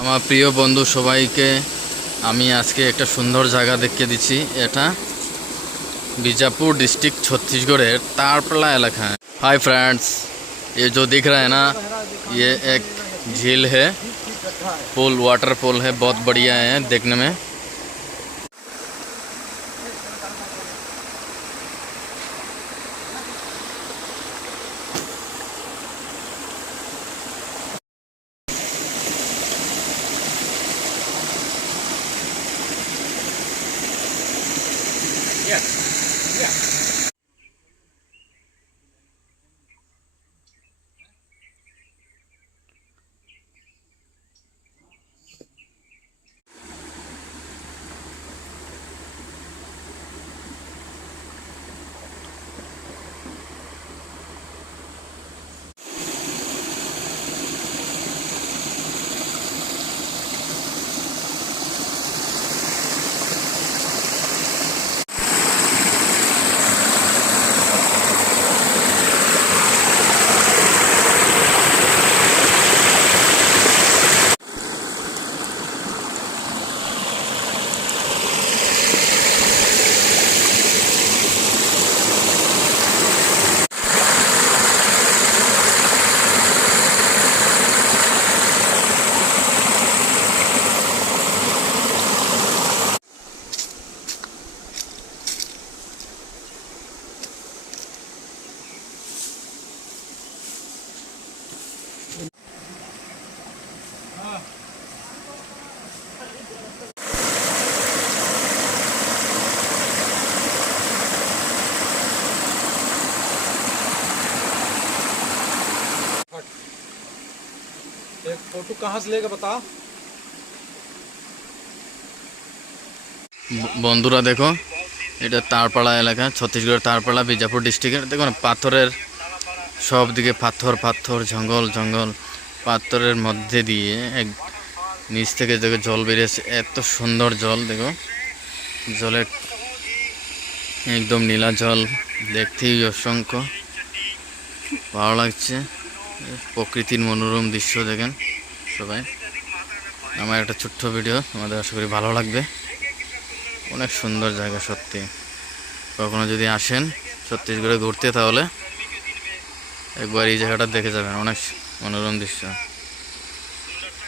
আমার প্রিয় বন্ধু সবাইকে আমি আজকে একটা সুন্দর জায়গা দেখিয়ে দিচ্ছি। এটা बीजापुर डिस्ट्रिक्ट छत्तीसगढ़ तारपला इलाका है। हाय फ्रेंड्स, ये जो दिख रहा है ना, ये एक झील है, पुल, वाटर पुल है, बहुत बढ़िया है देखने में। एक फोटो कहाँ से लेगा बता। বন্ধুরা দেখো, এটা তারপাড়া এলাকা, ছত্তিশগড়ের তারপাড়া, बीजापुर ডিস্ট্রিক্টের। দেখো না, পাথরের সব দিকে পাথর পাথর, জঙ্গল জঙ্গল, পাথরের মধ্যে দিয়ে এক নিচ থেকে দেখো জল বেরিয়েছে। এত সুন্দর জল, দেখো জলের একদম নীলা জল, দেখতেই অসংখ্য ভালো লাগছে। প্রকৃতির মনোরম দৃশ্য দেখেন সবাই। আমার একটা ছোট্ট ভিডিও, আমাদের আশা করি ভালো লাগবে। অনেক সুন্দর জায়গা সত্যি। কখনো যদি আসেন ছত্তিশগড়ে ঘুরতে, তাহলে একবার এই জায়গাটা দেখে যাবেন, অনেক মনোরম দৃশ্য।